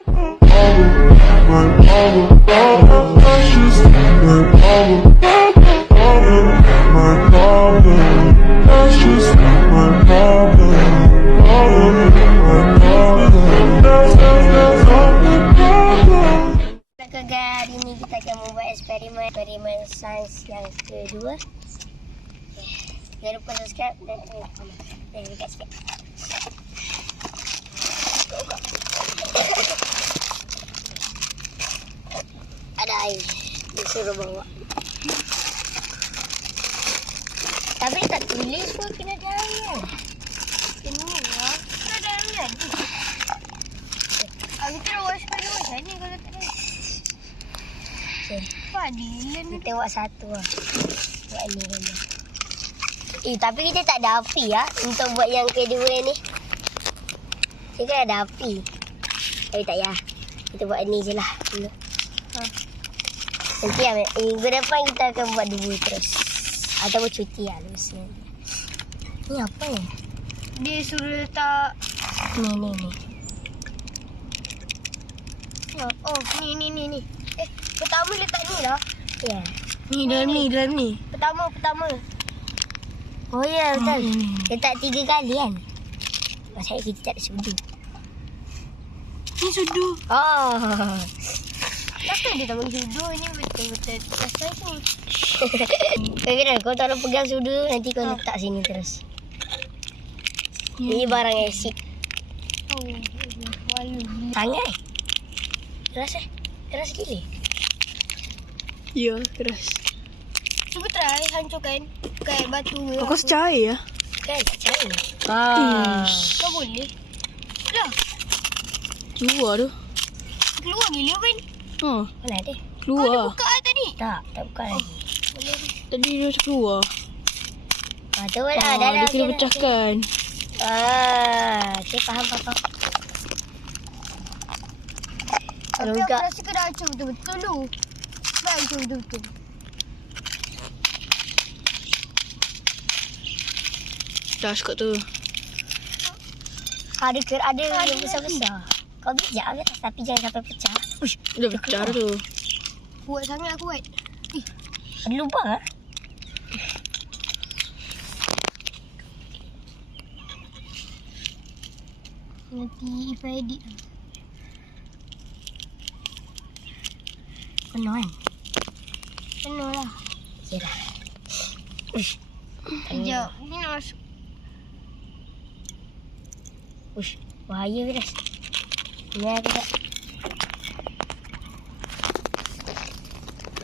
Hari ini kita akan membuat eksperimen sains yang kedua. Jangan lupa subscribe dan dekat sikit. Ada air, disuruh bawa. Tapi tak tulis pun kena ada air. Ini lah, kena ada air lagi. Aku kira waspadu macam ni kalau tak ada. Padilan ni tengok satu lah. Buat ni dulu. Tapi kita tak ada api ya untuk buat yang kedua ni. Kita kan ada api. Tapi tak ya. Kita buat ni je lah dulu. Nanti ya, minggu depan kita akan buat dua terus. Ataupun cuti lah lusa. Ni apa ni? Dia suruh letak ni. Oh, ni. Pertama letak ni lah. Ya. Yeah. Dalam ni. Pertama. Oh ya, betul. Letak 3 kali kan? Maksudnya kita tak ada sudu. Ni sudu. Oh. Takkan dia tak boleh sudu. Ini betul-betul pasal ni. Kau tak nak pegang sudu, nanti kau letak sini terus. Ini barang asid. Oh, sangat. Keras gila. Ya, keras. Cuba try hancurkan kat batu. Kau rasa cair ya? Kan, cair. Kau boleh. Dah. Keluar tu. Keluar gila kan? Mana ada? Keluar. Kau dah buka tadi? Tak buka lagi. Boleh. Tadi dia macam keluar. Tu lah. Dah. Dia kena pecahkan. Okay, faham. Tapi aku rasa kena hancur betul-betul tu. Dah hancur betul-betul. Dah cukup tu. Ada yang besar-besar. Kau bijak kan? Tapi jangan sampai pecah. Uish, Dah pecah tu. Kuat sangat kuat. Ada lubang lah. Nanti Ifah edit lah. Penuh kan? Penuh lah. Ya dah. Uish. Sekejap. Ni nak masuk. Uish. Bahaya ke dah? Ni aku tak.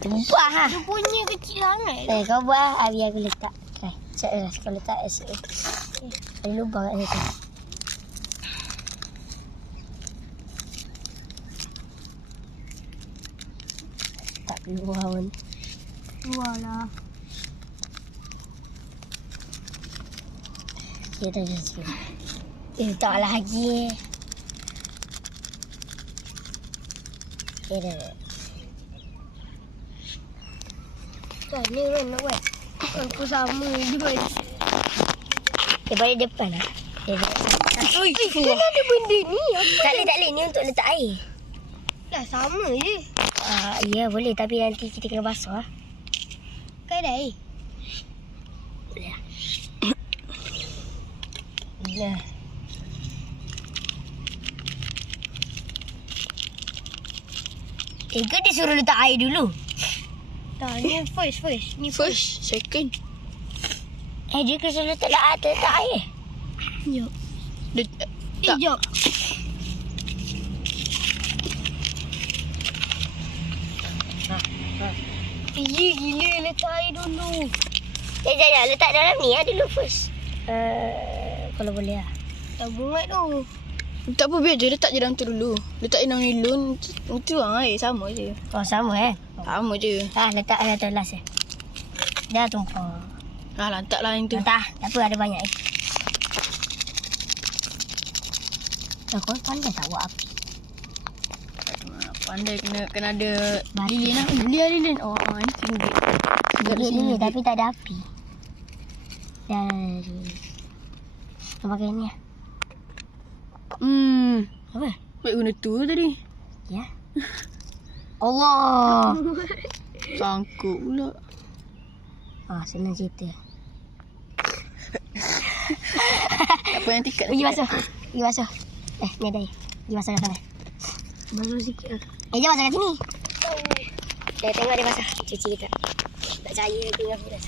Tumpah lah. Dia punya kecil sangat. Kau buat lah. Biar aku letak. Try. Cek lah. Kau letak asyik. Ada lubang kat situ. Tak keluar pun. Keluar lah. Kita dah sini. Tak lagi. Dah. Kan ni kan nak buat. Aku sama je buat. Balik depan lah. Kan ada benda ni. Tak boleh. Ni untuk letak air. Dah sama je. Ya boleh. Tapi nanti kita kena basuh lah. Kan ada air. Boleh lah. Bila. Ke dia suruh letak air dulu? Tak, ni first. Ni First, second. Dia kena suruh letak air. Ya. Dia tak. Jom. Gila letak air dulu. Jangan letak dalam ni dulu first. Kalau boleh lah. Tak buat tu. Tak apa, biar je letak je dalam tu dulu. Letak dalam nilon. Itu lah air, sama je. Oh sama Sama je. Letak air atas last Dah tumpah. Lantak lah yang tu. Tak apa, ada banyak air. Kau pandai tak buat api? Pandai kena ada lilin lah. Lilin. Oh, ini tinggi. Lilin tapi tak ada api. Dah. Kau pakai ni lah. Apa? Baik guna tu tadi. Ya. Allah. Sangkut pula. Senang cerita. Tak apa yang tikat. Pergi basuh. Pergi basuh. Ni ada ni. Pergi basuh kat sana. Basuh sikit lah. Jom basuh kat sini. Tengok dia basah. Cuci kita. Tak percaya aku dengan Firas.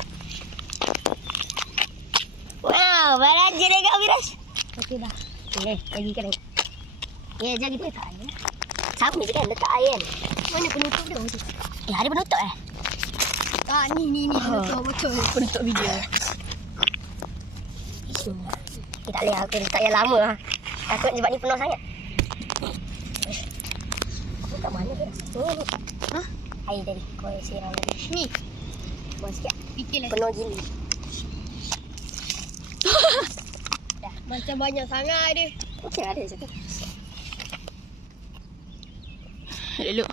Wow, beraja dekat Firas. Okey dah. Pergi kan. Jangan kita letak air. Sama je kan letak air kan. Mana penutup dia? Ada penutup Tak, ni penutup betul. Penutup video. Bismillah. Tak boleh aku letak yang lama lah. Takut sebab ni penuh sangat. Aku kat mana Firas? Ni. Air tadi. Kau siram tadi. Ni. Buat sikit. Fikirlah. Penuh gili. Macam banyak sangat dia. Okey ada cakap. Elok.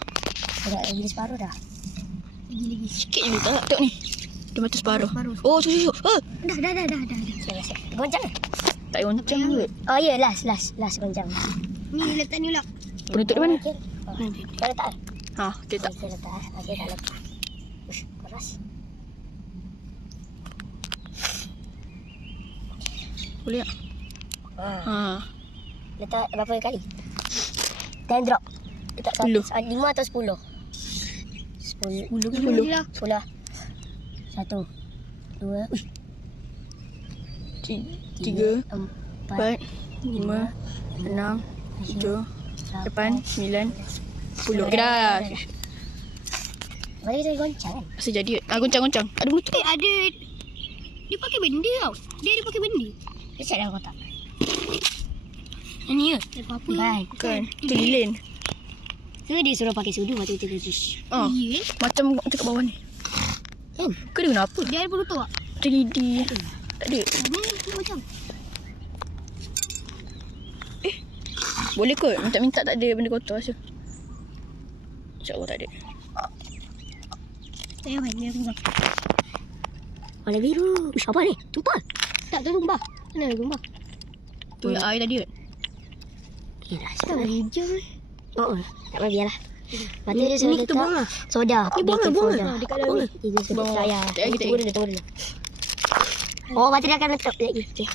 Dah gili separuh dah. Lagi. Sikit je tak. Tengok ni. Dia mata separuh. Separuh. Oh, susu. Dah. Siap. Goncang ke? Tak payah goncang kot. Oh ya, last goncang. Ni letak ni pula. Penutup di mana? Okey. Kau letak eh? Dia tak. Kita letak eh. Okey, tak letak. Ush, keras. Boleh tak? Letak berapa kali? Dan drop. Letak 10. 5 atau 10? 10. 10. 10. 1 2 ush. 3, 4, 5, 6, 7, 8, 9, 10. Okey dah. Mari kita goncang kan? Masa jadi. Goncang-goncang. Ada penutup. Ada. Dia pakai benda tau. Dia ada pakai benda. Dia cek dalam kotak. Ini ya? Apa-apa. Baik. Bukan. Itu lilin. Tu dia suruh pakai sudu waktu kita jus. Ya. Macam dekat bawah ni. Kan? Kau dia kenapa? Dia ada penutup tak? 3D. Tak ada. Ni macam. Boleh kot. Minta-minta tak ada benda kotor rasa. InsyaAllah tak ada. Tak payah ni aku buat. Warna biru. Ush, apa ni? Tumpah. Tak tu tumpah. Mana ada tumpah? Tu yang air tadi kot. Eh, dah Tak siap. ada hijau ni. Tak apa, biarlah. Lepas tu dia suruh letak soda. Baking soda. Dekat dalam ni. Tiga sudu. Bawah. Tak payah. Tak payah, Tunggu dulu. Oh, lepas tu dia akan letak lagi. Okay.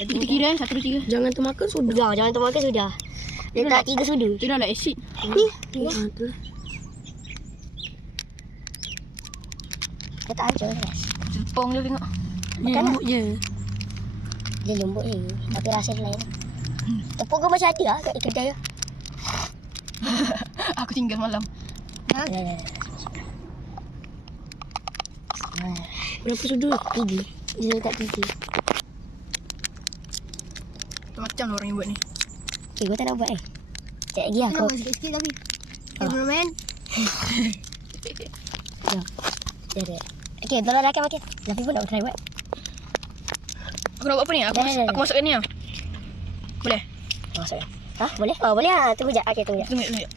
Kita kira kan 1, 2, 3. Jangan termakan sudu. Jangan termakan sudu. Letak 3 sudu. Tu dah lah asid. Ni. Letak hancur. Tepung dia tengok. Makan lembut je. Dia lembut je. Tapi rasa dia lain. Tepung kau macam ada lah kat kedai tu. Aku tinggal malam. Berapa sudu? 3. Dia letak 3. Macam lah orang yang buat ni. Okay, kau tak nak buat Sekejap lagi aku. Kenapa sikit-sikit tapi. Cameraman. Jom. Sekejap. Okay, tolong rakan makan. Tapi pun nak try buat. Aku nak buat apa ni? Aku masukkan ni lah. Boleh? Masuk dah. Boleh? Boleh lah. Tunggu sekejap. Okay, tunggu sekejap. Tunggu.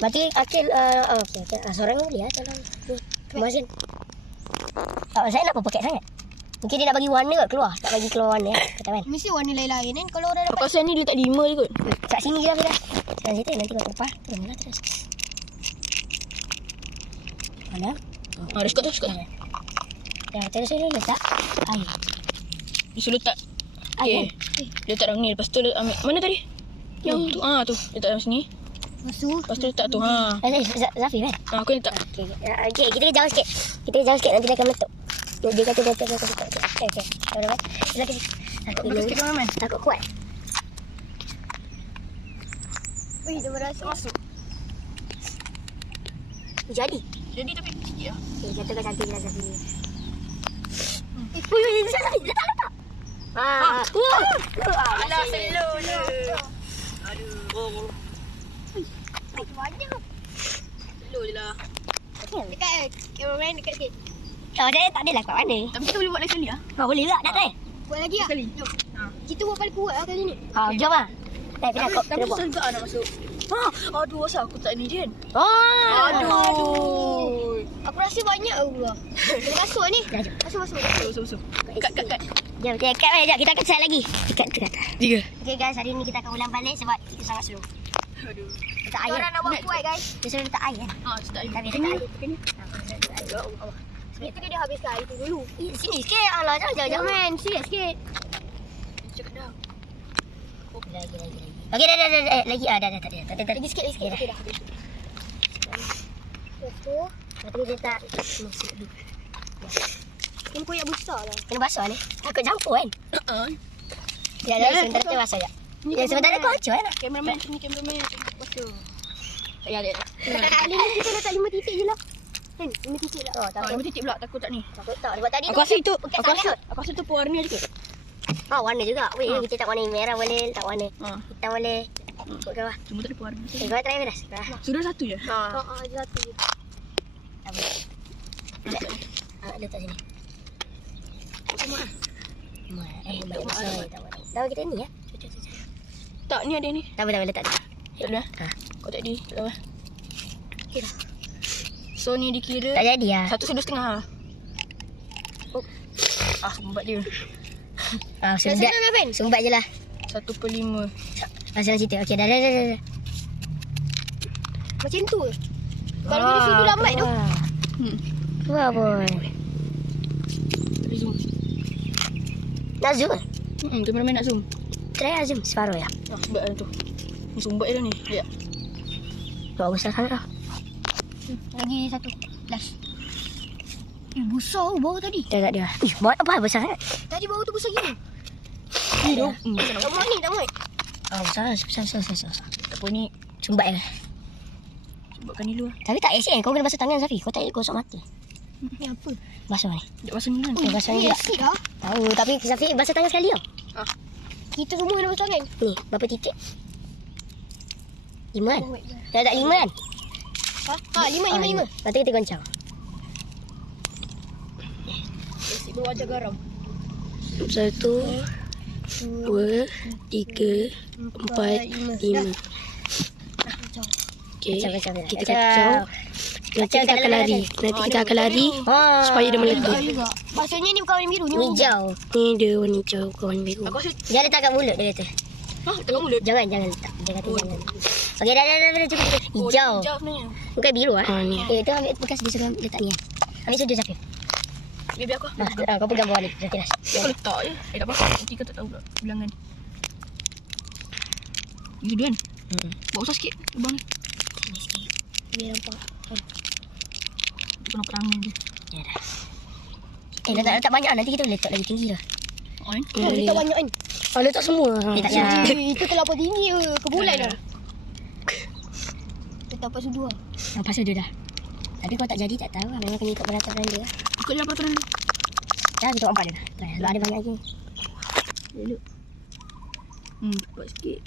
Berarti Akil, okay. Seorang boleh lah. Tolong mesin. Saya nak paket sangat. Mungkin dia nak bagi warna kot keluar. Tak bagi keluar warna. Kata kan? Mesti warna lain-lain kan. Kalau orang Aku rasa ni dia tak 5 je kot. Kat sini je lah Fira. Sekarang situ nanti kau tumpah. Tengoklah terus. Mana? Dah cukup. Terus dia letak air. Dia suruh letak. Air. Okay. Dia letak dalam ni. Lepas tu ambil. Mana tadi? Yang tu. Tu. Letak dalam sini. masuk. Lepas tu letak tu. Zafi kan? Aku letak. Okay, kita jauh sikit. Nanti dia akan meletup. Dia kata dia akan meletup. Okay. Dapat? Kita kasi. Bagi sikit kameraman. Takut kuat. Ui, dia berasa masuk. Jadi. Jadi tapi sikit lah. Okay, jatuhkan cantik lah Zafi ni. Ui, Zafi. Letak. Alah, slow je. Aduh. Banyak. Slow je lah. Dekat cameraman dekat sikit. Dia tak adalah kat mana. Tapi kita boleh buat lagi sekali lah. Boleh tak? Nak try? Buat lagi lah. Sekali. Jom. Kita buat paling kuat lah kali ni. Jom lah. Tapi Tapi susah juga nak masuk. Aduh, asal aku tak ni Jen. Aduh. Aku rasa banyak pula. Dia masuk ni. Dah, jom. Masuk. Kat. Jom, kita akan try lagi. Kita akan try lagi. Dekat. 3. Okay guys, hari ni kita akan ulang balik sebab itu sangat slow. Aduh. Letak air. Korang nak buat kuat guys. Dia suruh letak air. Start air. Tapi letak air. Ya Allah. Kita kena habiskan air tu dulu. Sini sikit. Alah, jangan. Jangan, sikit-sikit. Cakap dah. Lagi. Okey, dah. Lagi dah. Tak ada. Lagi sikit. Okey, dah. Okey dah. Lepas tu, Lepas tu dia letak nasi dulu. ini koyak besar lah. Kena basuh ni. Takut campur kan? Ya, sebentar kita basuh je. Ya, sebentar kau hancur kan? Kameraman sini, kameraman. Baca. Tak payah. Tak ada ni kita letak 5 titik je lah. Kan? 5 titik lah. Oh, Tak titik pula, takut tak ni. Takut tak. Sebab tadi Aku rasa itu, pekat aku sangat. rasa tu pewarna je ke? Warna juga. Weh, kita tak warna merah boleh, tak warna. Hitam boleh. Ikut kau lah. Cuma tak ada pewarna. Kau try beras. Sudah satu je? Ada satu je. Tak boleh. Letak sini. Semua. Tak boleh. Tahu kita ni ya? Tak, ni ada ni. Tak boleh letak. Tak ada. Kau tak di. Tak apa. Okey dah. So ni dikira Tak jadi lah. 1,5 lah. Oh. Sumbat dia. Sumbat je lah. 1/5. Pasal cerita. Okey, dah. Macam tu. Kalau boleh sudu lambat tu. Wah, boy. Tapi zoom. Nak zoom? Kameraman nak zoom. Try lah zoom. Separuh ya. Sumbat dah tu. Sumbat dah ni. Lihat. Buat besar sangat lah. Lagi satu. Last. Besar bau tadi. Tak ada. Buat apa besar sangat? Tadi bau tu besar gini. Ni tu. Tak muat ni, tak muat. Besar. Tak apa ni. Sumbat lah. Sumbatkan ni dulu lah. Tapi tak asyik kan? Kau kena basuh tangan Safi. Kau tak gosok mata. Ni apa? Basuh ni. Sekejap basuh ni dulu. Basuh ni Ni juga. asid lah. Tahu. Tapi Safi basuh tangan sekali tau. Kita semua kena basuh tangan. Ni. Berapa titik? 5 kan? Dah tak 5 kan? Lima. Lepas tu kita goncang. Asyik bawah ajar garam. 1, 2, 3, 4, 5. Okey. Kita kacau. Nanti kita akan lari. Supaya dia meletup. juga. Maksudnya ni bukan warna biru, ni Ni hijau. Ni dia warna hijau, bukan warna biru. Aku rasa. Jangan letak kat mulut dia kata. Tengok mulut. Jangan letak. Dia kata jangan. Okey, dah cukup. Hijau. Hijau sebenarnya. Bukan biru ah. Ni. Tu ambil bekas dia suruh letak ni. Ambil sudu Safi. Biar aku. Kau pegang bawah ni. Nanti dah. Kau letak je. Tak apa. Nanti kau tak tahu pula bilangan. Ini dia kan? Bawa besar sikit lubang ni. Sini sikit. biar nampak. Kita kena perangin je. Ya dah. Dah letak banyak nanti kita boleh letak lagi tinggi lah. Letak banyak kan. Letak semua. Tak payah. Itu terlampau tinggi ke bulan dah. Letak apa sudu lah. Nampak sudu dah. Tapi kalau tak jadi tak tahu lah. Memang kena ikut peraturan dia lah. Ikut je peraturan dia. Dah kita empat dia dah. Try. Sebab ada banyak lagi. Elok. Cepat sikit.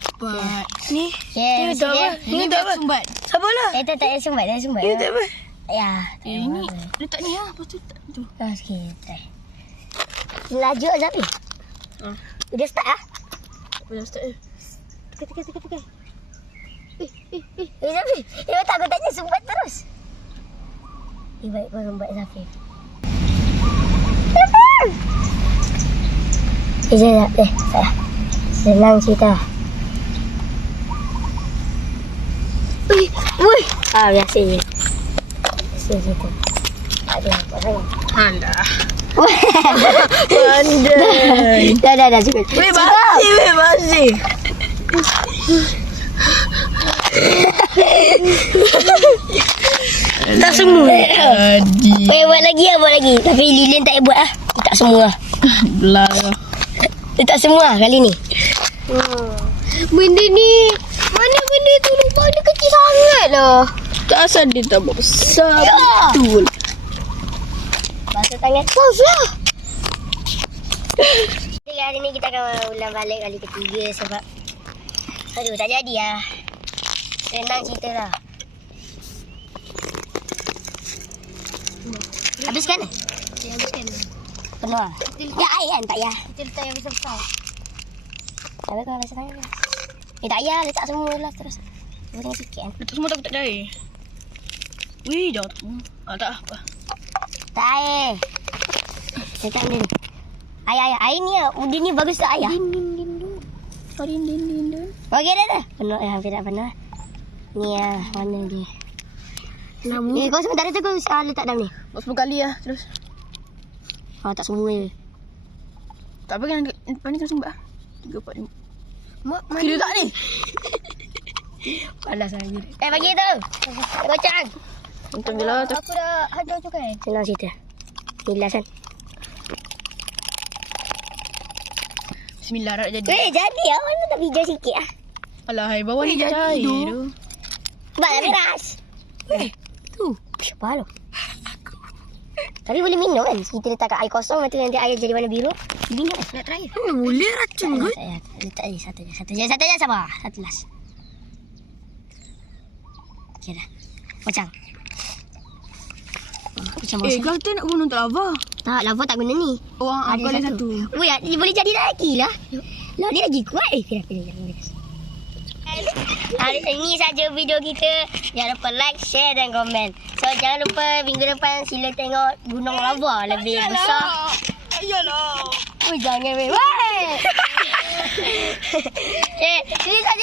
Cepat. Ni. Okay, tak apa. Ni tak apa. Sumbat. Sabarlah. Tak payah sumbat. Tak Ni tak apa. Ya. Ini letak ni lah. Lepas tu letak tu. Okey, try. Laju Zafi. Dia start ah. Boleh start je. Tekan. Zafi. Tak aku tanya sumbat terus. Baik kau sumbat Zafi. Salah. Senang cerita. Wih. Biasa je. Biasa cerita. Tak ada apa sangat. Alah. Pandai. Dah cukup. Weh basi. Tak semua. Buat lagi. Tapi Lilian tak buat lah. Tak semua. Belah. Tak semua kali ni. Benda ni. Mana benda tu? Lubang dia kecil sangat lah. Tak asal dia tak besar. Betul. Basuh tangan. Puas lah. Jadi hari ni kita akan ulang balik kali ketiga sebab aduh tak jadi lah. Senang cerita lah. Habiskan? Ya, habiskan. Penuh lah. Ya air kan? Tak ya. Kita letak yang besar-besar. Tapi kalau basuh tangan tak payah letak semua lah terus. Tengok sikit kan. Letak semua takut tak ada air. Wih jatuh. Tak apa. Tak air. Letak ni. Air. Air ni lah. Dia ni bagus tak air? Din. Din. Okey dah. Penuh hampir dah penuh. Ni warna dia. Kau sebentar tu kau letak dalam ni. Buat 10 kali lah terus. Tak semua je. Tak apa kan depan ni kena sumbat lah. 3, 4, 5. Mak Kira tak ni? panas lagi. Bagi tu. Kocang. Untuk bila tu. Aku dah hajar tu kan. Senang cerita. Ni last kan. Bismillah nak jadi. Jadi lah. Mana nak hijau sikit lah. Alah hai bawah ni jadi cair tu. tu. Sebab dah beras. Tu. Siapa lo? Tapi boleh minum kan? Kita letak kat air kosong. Nanti air jadi warna biru. Minum kan? Nak try. Boleh racun kot. Letak je. Satu je. Sabar. Satu last. Okay dah. Kocang. Kocang bawah. Kau tu nak bunuh tak lava. Tak, lava tak guna ni. Oh, Ada ada satu. Weh, boleh jadi lagi lah. Lah, dia lagi kuat. Pilih. Hari ini saja video kita. Jangan lupa like, share dan komen. So, jangan lupa minggu depan sila tengok gunung lava lebih besar. Ayolah. Jangan weh. Okay, ini saja